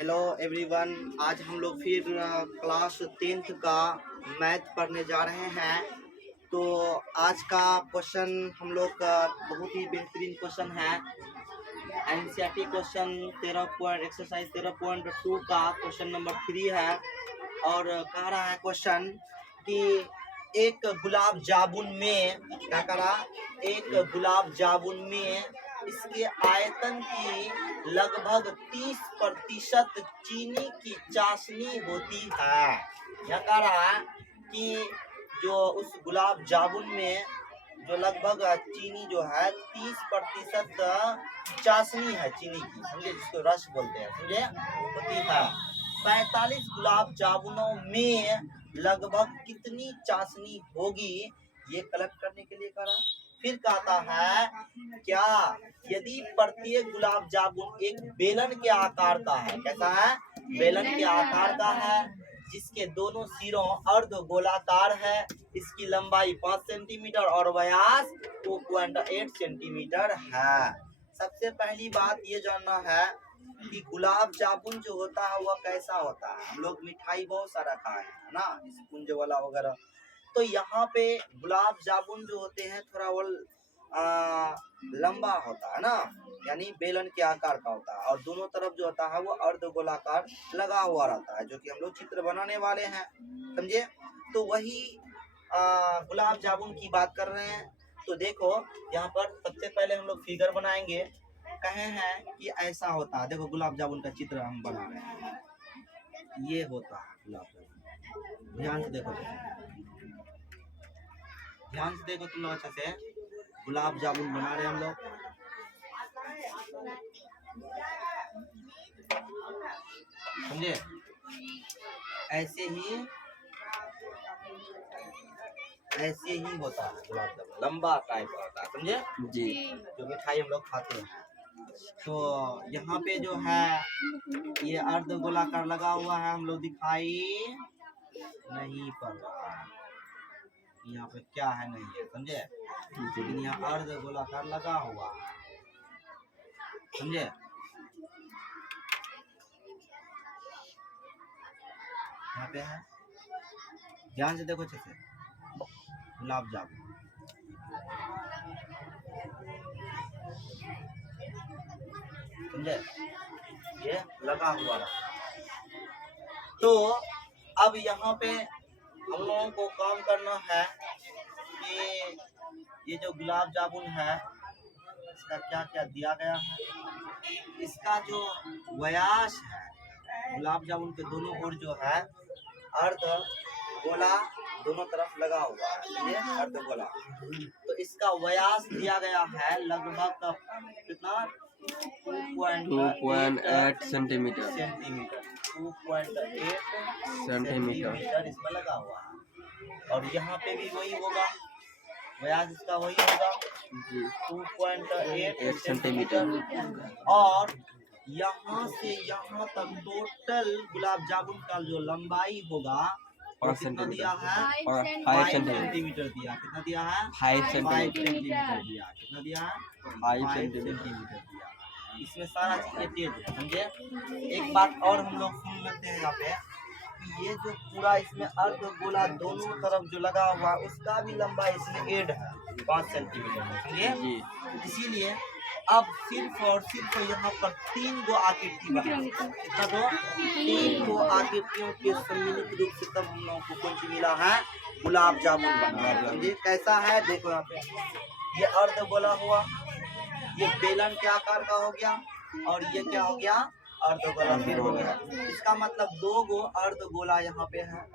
Hello everyone, आज हम लोग फिर क्लास 10th का मैथ पढ़ने जा रहे हैं। तो आज का क्वेश्चन हम लोग का बहुत ही बेहतरीन क्वेश्चन है। एनसीईआरटी क्वेश्चन 13 एक्सरसाइज 13.2 का क्वेश्चन नंबर 3 है। और कह रहा है क्वेश्चन कि एक गुलाब जामुन में क्या करा, एक गुलाब जामुन में इसके आयतन की लगभग 30% चीनी की चाशनी होती है। यह कह रहा है कि जो उस गुलाब जामुन में जो लगभग चीनी जो है 30% चाशनी है चीनी की, समझे, जिसको रस बोलते हैं, समझे, होती है। 45 गुलाब जामुनों में लगभग कितनी चाशनी होगी, ये कलेक्ट करने के लिए करा। फिर कहता है क्या यदि प्रत्येक गुलाब जामुन एक बेलन के आकार का है, कैसा है, बेलन के आकार का है, जिसके दोनों सिरों अर्ध गोलाकार है, इसकी लंबाई 5 सेंटीमीटर और व्यास 2.8 सेंटीमीटर है। सबसे पहली बात ये जानना है कि गुलाब जामुन जो होता है वह कैसा होता है। हम लोग मिठाई बहुत सारा खाए हैं ना, स्पूंज वाला वगैरह। तो यहाँ पे गुलाब जामुन जो होते हैं थोड़ा वो लंबा होता है ना, यानी बेलन के आकार का होता है, और दोनों तरफ जो होता है वो अर्ध गोलाकार लगा हुआ रहता है, जो कि हम लोग चित्र बनाने वाले हैं, समझे। तो वही गुलाब जामुन की बात कर रहे हैं। तो देखो यहाँ पर सबसे पहले हम लोग फिगर बनाएंगे। कहे हैं कि ऐसा होता है, देखो गुलाब जामुन का चित्र हम बना रहे हैं, ये होता है गुलाब जामुन। ध्यान से देखो, ध्यान से देखो तुम लोग, अच्छा से गुलाब जामुन बना रहे हैं हम लोग। समझे, ऐसे ही होता है गुलाब जामुन, लंबा टाइप का होता है, समझे जी, जो मिठाई हम लोग खाते हैं। तो यहाँ पे जो है ये अर्ध गोलाकार लगा हुआ है, हम लोग दिखाई नहीं पड़ रहा है यहाँ पे क्या है, नहीं है, समझे, लेकिन यहाँ अर्ध गोलाकार लगा हुआ है, समझे। यहाँ पे है, ध्यान से देखो अच्छे से, गुलाब जामुन, समझे, ये लगा हुआ रहा। तो अब यहाँ पे हम लोगों को काम करना है कि ये जो गुलाब जामुन है इसका क्या क्या दिया गया है। इसका जो व्यास है, गुलाब जामुन के दोनों ओर जो है अर्ध गोला दोनों तरफ लगा हुआ है, ये अर्ध गोला। तो इसका व्यास दिया गया है लगभग कितना, 2.8 सेंटीमीटर 2.8 सेंटीमीटर इसमें लगा हुआ है। और यहाँ पे भी वही होगा, व्यास इसका वही होगा 2.8 सेंटीमीटर। और यहाँ से यहाँ तक टोटल गुलाब जामुन का जो लंबाई होगा 5 कितना दिया है, 5 सेंटीमीटर दिया। कितना दिया है, 5 सेंटीमीटर दिया। कितना दिया है, 5 सेंटीमीटर दिया। इसमें सारा चीज अटैच है, समझे। एक बात और हम लोग सुन लेते हैं यहाँ पे कि ये जो पूरा इसमें अर्ध गोला दोनों तरफ जो लगा हुआ उसका भी लंबाई इसमें ऐड है 5 सेंटीमीटर, समझे। इसीलिए अब सिर्फ और सिर्फ यहाँ पर 3 गो आकृति बना, कितना दो, 3 गो आकृतियों के सम्मिलित रूप से तब हम लोगों को कौन सी मिला है, गुलाब जामुन बना, समझे। कैसा है, देखो यहाँ पे ये अर्ध गोला हुआ, ये बेलन के आकार का हो गया, और ये क्या हो गया, अर्ध गोला फिर हो गया। इसका मतलब 2 गो अर्ध गोला यहाँ पे है,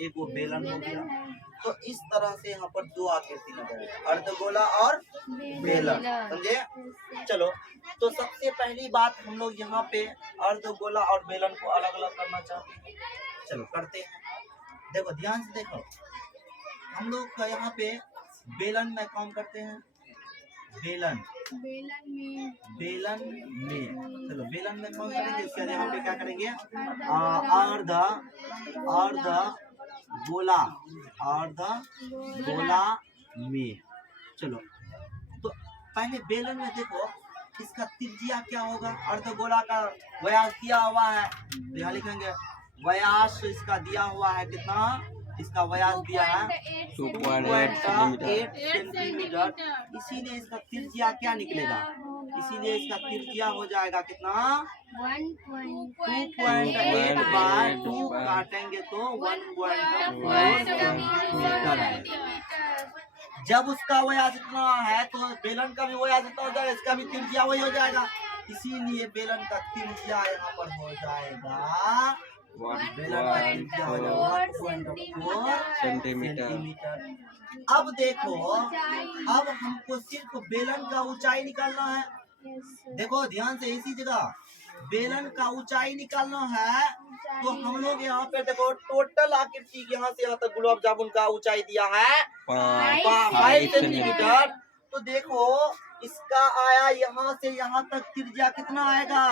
1 गो बेलन हो गया। तो इस तरह से यहाँ पर 2 आकृति नजर, अर्ध गोला और बेलन, समझे। चलो, तो सबसे पहली बात हम लोग यहाँ पे अर्ध गोला और बेलन को अलग अलग करना चाहते हैं। चलो करते हैं। देखो ध्यान से देखो, हम लोग यहाँ पे बेलन में काम करते हैं, बेलन में चलो बेलन में कौन करेंगे, इसके यहाँ पे क्या करेंगे, अर्ध गोला में। चलो, तो पहले बेलन में देखो इसका त्रिज्या क्या होगा? अर्धगोला का व्यास दिया हुआ है, तो यहाँ लिखेंगे व्यास इसका दिया हुआ है कितना? इसका व्यास दिया है 2.8 सेंटीमीटर। 2.8 सेंटीमीटर। इसीलिए इसका त्रिज्या क्या निकलेगा? इसीलिए इसका त्रिज्या हो जाएगा कितना? 2.8 बाय 2 काटेंगे तो 1.4 सेंटीमीटर है। जब उसका व्यास इतना है तो बेलन का भी व्यास इतना हो जाएगा, इसका भी त्रिज्या वही हो जाएगा। इसीलिए बेलन का त्रिज्या यहाँ पर हो जाएगा 1.4 सेंटीमीटर। अब देखो, अब हमको सिर्फ बेलन का ऊंचाई निकालना है। देखो ध्यान से, इसी जगह बेलन का ऊंचाई निकालना है। तो हम लोग यहाँ पे देखो टोटल आकृति यहाँ से यहाँ तक गुलाब जामुन का ऊंचाई दिया है 5 सेंटीमीटर। तो देखो इसका आया यहाँ से यहाँ तक त्रिज्या कितना आएगा?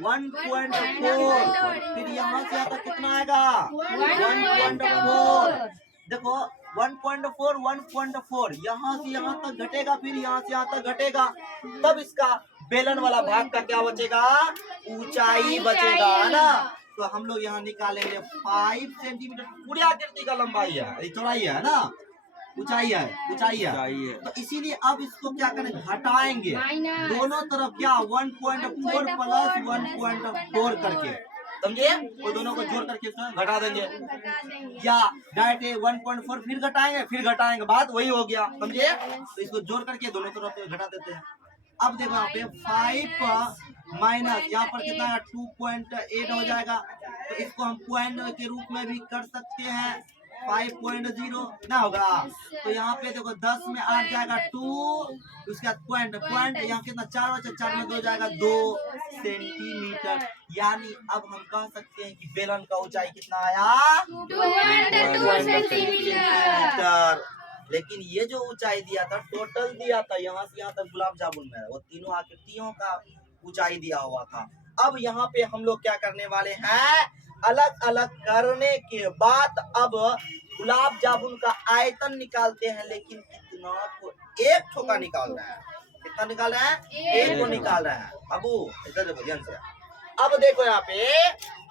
1.4। फिर यहाँ से यहाँ तक कितना आएगा? 1.4। देखो 1.4 यहाँ से यहाँ तक घटेगा, फिर यहाँ से यहाँ तक घटेगा, तब इसका बेलन वाला भाग का क्या बचेगा? ऊंचाई बचेगा, है ना। तो हम लोग यहाँ निकालेंगे 5 सेंटीमीटर पूरी आकृति का लंबाई है, चौड़ाई है ना, ऊंचाई है। तो इसीलिए अब इसको क्या करें? घटाएंगे दोनों तरफ, क्या 1.4 प्लस 1.4 करके, समझे? वो दोनों को जोड़ करके इसमें घटा देंगे, या डायरेक्ट 1.4 फिर घटाएंगे, बात वही हो गया, समझे? तो इसको जोड़ करके दोनों तरफ घटा देते हैं। अब देखो यहाँ पे 5 माइनस यहाँ पर कितना है? 2.8 हो जाएगा। तो इसको हम पॉइंट के रूप में भी कर सकते हैं, 5.0 ना होगा। तो यहाँ पे देखो 10 में 8 जाएगा 2, उसके बाद पॉइंट यहाँ कितना? 4 बचा, 4 में 2 जाएगा 2 सेंटीमीटर। यानी अब हम कह सकते हैं कि बेलन का ऊंचाई कितना आया? 2 सेंटीमीटर। लेकिन ये जो ऊंचाई दिया था, टोटल दिया था यहाँ से यहाँ तक गुलाब जामुन में, वो तीनों आकृतियों का ऊंचाई दिया हुआ था। अब यहाँ पे हम लोग क्या करने वाले हैं? अलग अलग करने के बाद अब गुलाब जामुन का आयतन निकालते हैं, लेकिन कितना को? एक ठोका निकाल रहे हैं। कितना निकाल रहे हैं? एक को निकाल रहे हैं। अबू इधर देखो ध्यान से। अब देखो यहाँ पे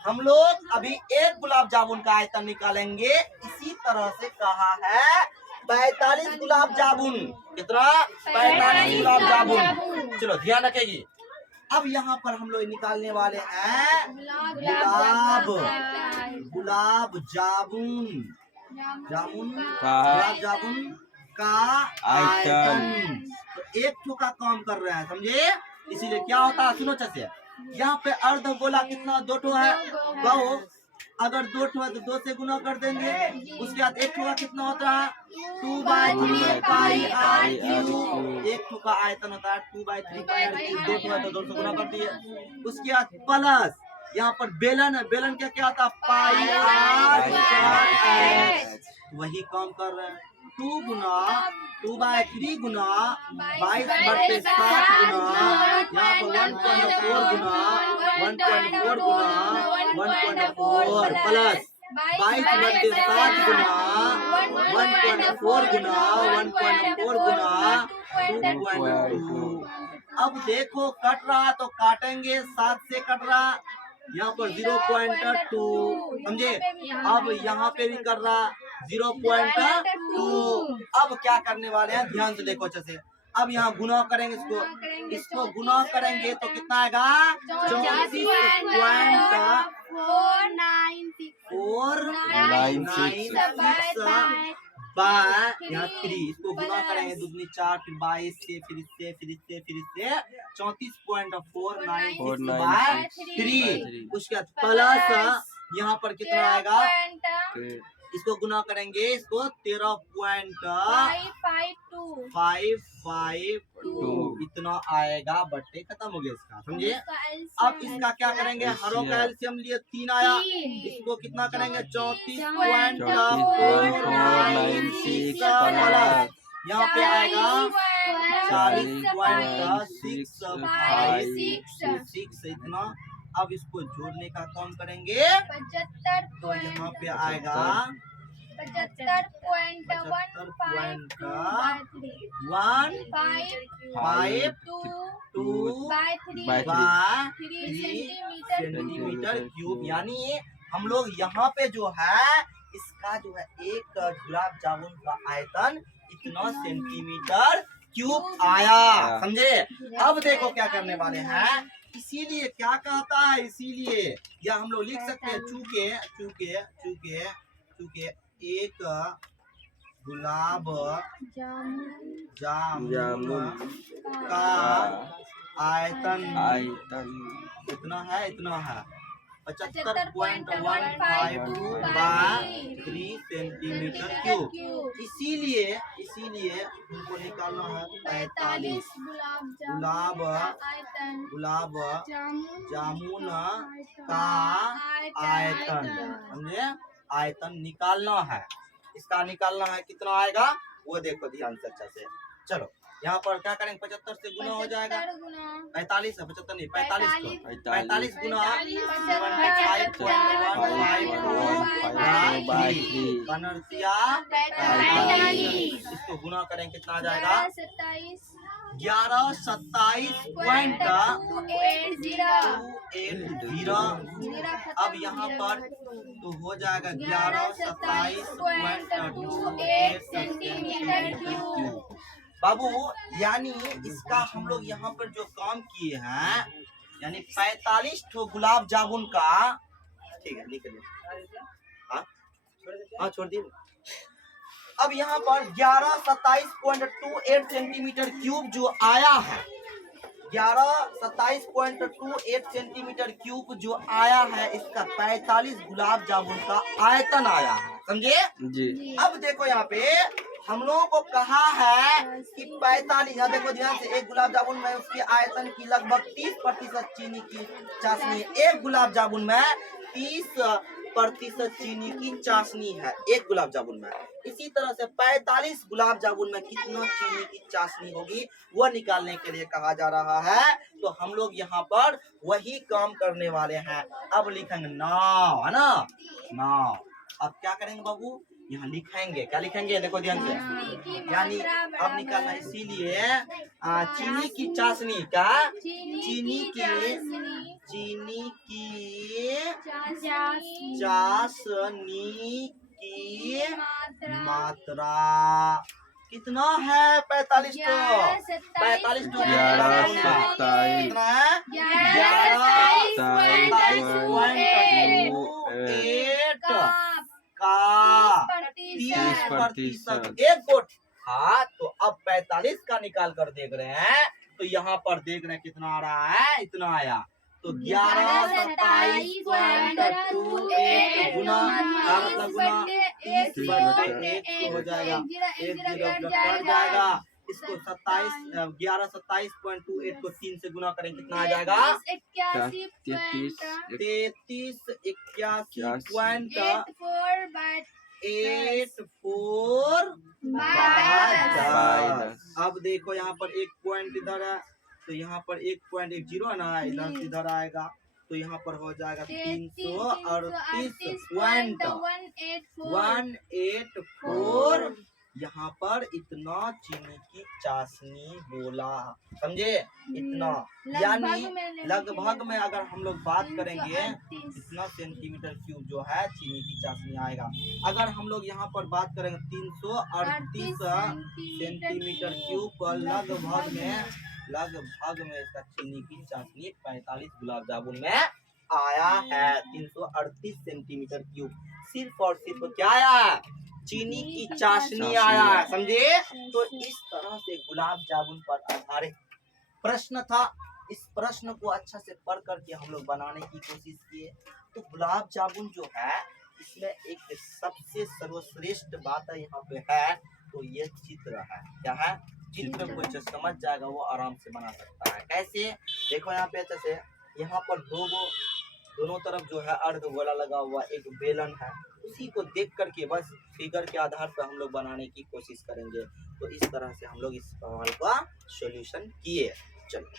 हम लोग अभी एक गुलाब जामुन का आयतन निकालेंगे। इसी तरह से कहा है 45 गुलाब जामुन। कितना? 45 गुलाब जामुन। चलो ध्यान रखेगी। अब यहाँ पर हम लोग निकालने वाले हैं गुलाब जामुन का आयतन। तो एक ठोका काम कर रहे हैं, समझे? इसीलिए क्या होता है, सुनो अच्छे से। यहाँ पे अर्ध गोला कितना? 2 ठो है। कहो अगर 2 ठो है तो 2 से गुना कर देंगे। उसके बाद एक ठोका कितना होता है? 2/3 पाई r क्यूब। एक ठो का आयतन होता है 2/3 पाई r क्यूब। 2 ठो है तो 2 से गुना कर दिए। उसके बाद प्लस यहाँ पर बेलन है, बेलन क्या होता है? पाई r। वही काम कर रहे हैं। 2 गुना 2/3 गुना 22/7 गुना यहाँ पर 1.4 गुना 1.4 गुना 1.4 प्लस 22/7 गुना 1.4 गुना 1.4 गुना 2.2। अब देखो कट रहा तो काटेंगे, 7 से कट रहा, यहाँ पर 0.2, समझे? अब यहाँ पे भी कर रहा 0.2। अब क्या करने वाले हैं? ध्यान से देखो अच्छे से। अब यहाँ गुना करेंगे, इसको गुना करेंगे तो कितना आएगा? 34.496 बाय यहाँ 3। इसको गुना करेंगे 2 दूनी 4, फिर 22 से, फिर इससे 34.496 बाय 3। उसके बाद प्लस यहाँ पर कितना आएगा? इसको गुना करेंगे, इसको 13.552 इतना आएगा, बट्टे खत्म हो गया इसका, समझे? अब इसका क्या करेंगे? हरों का एलसीएम लिए 3 आया, इसको कितना करेंगे? 34.496 यहाँ पे आएगा 40.656 इतना। अब इसको जोड़ने का काम करेंगे तो यहाँ पे आएगा सेंटीमीटर क्यूब। यानी हम लोग यहाँ पे जो है इसका जो है एक गुलाब जामुन का आयतन इतना सेंटीमीटर क्यूब आया, समझे। अब देखो क्या करने वाले हैं, इसीलिए क्या कहता है, इसीलिए या हम लोग लिख सकते हैं चूंकि चूंकि चूंकि चूंकि एक गुलाब जामुन का आयतन इतना है 75.152 बाय 3 सेंटीमीटर क्यूब। इसीलिए हमको निकालना है 45 गुलाब जामुन का आयतन, समझे। आयतन निकालना है, इसका निकालना है, कितना आएगा वो देखो ध्यान से अच्छा से। चलो यहाँ पर क्या करेंगे, 75 से गुना हो जाएगा 45 है, 75 नहीं 45 गुना 75.153 इसको गुना करें कितना आ जाएगा 1127.280। अब यहाँ पर तो हो जाएगा 1127.28 सेंटीमीटर क्यूब बाबू। यानी इसका हम लोग यहाँ पर जो काम किए हैं, यानी 45 ठो गुलाब जामुन का, ठीक है लिख लिया, हाँ छोड़ दिए। अब यहाँ पर 1127.28 सेंटीमीटर क्यूब जो आया है, 1127.28 सेंटीमीटर क्यूब जो आया है, इसका 45 गुलाब जामुन का आयतन आया है, समझे जी। अब देखो यहाँ पे हम लोगों को कहा है कि 45, यहाँ देखो ध्यान से, एक गुलाब जामुन में उसके आयतन की लगभग 30% चीनी की चाशनी है। एक गुलाब जामुन में 30% चीनी की चाशनी है, एक गुलाब जामुन में। इसी तरह से 45 गुलाब जामुन में कितना चीनी की चाशनी होगी वो निकालने के लिए कहा जा रहा है। तो हम लोग यहाँ पर वही काम करने वाले हैं। अब लिखेंगे 9, है ना, 9। अब क्या करेंगे बाबू, यहाँ लिखेंगे, क्या लिखेंगे देखो ध्यान से, यानी अब निकालना, इसीलिए चीनी की चाशनी का, चीनी की चाशनी की मात्रा कितना है 45 तो 45 तो 1127.28 का 30%। एक वोट था, तो अब 45 का निकाल कर देख रहे हैं, तो यहाँ पर देख रहे हैं कितना आ रहा है, इतना आया। तो 1127.28 गुना मतलब गुना 30/1 हो जाएगा, 1 0 कट जाएगा। इसको 1127.28 को 3 से गुना करें कितना आ जाएगा 3381.84/10। अब देखो यहाँ पर एक पॉइंट इधर है, तो यहाँ पर 1.10 है ना, इधर इधर आएगा, तो यहाँ पर हो जाएगा 338.184। यहाँ पर इतना चीनी की चाशनी बोला, समझे, इतना। यानी लगभग में अगर हम लोग बात करेंगे इतना सेंटीमीटर क्यूब जो है चीनी की चाशनी आएगा। अगर हम लोग यहाँ पर बात करेंगे 338 सेंटीमीटर क्यूब पर लगभग में इसका चीनी की चाशनी 45 गुलाब जामुन में आया है। 338 सेंटीमीटर क्यूब सिर्फ और सिर्फ क्या आया, चीनी की चाशनी आया है, समझे। तो इस तरह से गुलाब जामुन पर आधारित प्रश्न था। इस प्रश्न को अच्छा से पढ़ करके हम लोग बनाने की कोशिश किए। तो गुलाब जामुन जो है इसमें एक सबसे सर्वश्रेष्ठ बात है यहाँ पे है, तो ये चित्र है। क्या है, चित्र को जो समझ जाएगा वो आराम से बना सकता है। कैसे, देखो यहाँ पे अच्छे से, यहाँ पर दोनों तरफ जो है अर्ध गोला लगा हुआ एक बेलन है, उसी को देख करके बस फिगर के आधार पर हम लोग बनाने की कोशिश करेंगे। तो इस तरह से हम लोग इस सवाल का सॉल्यूशन किए। चलो।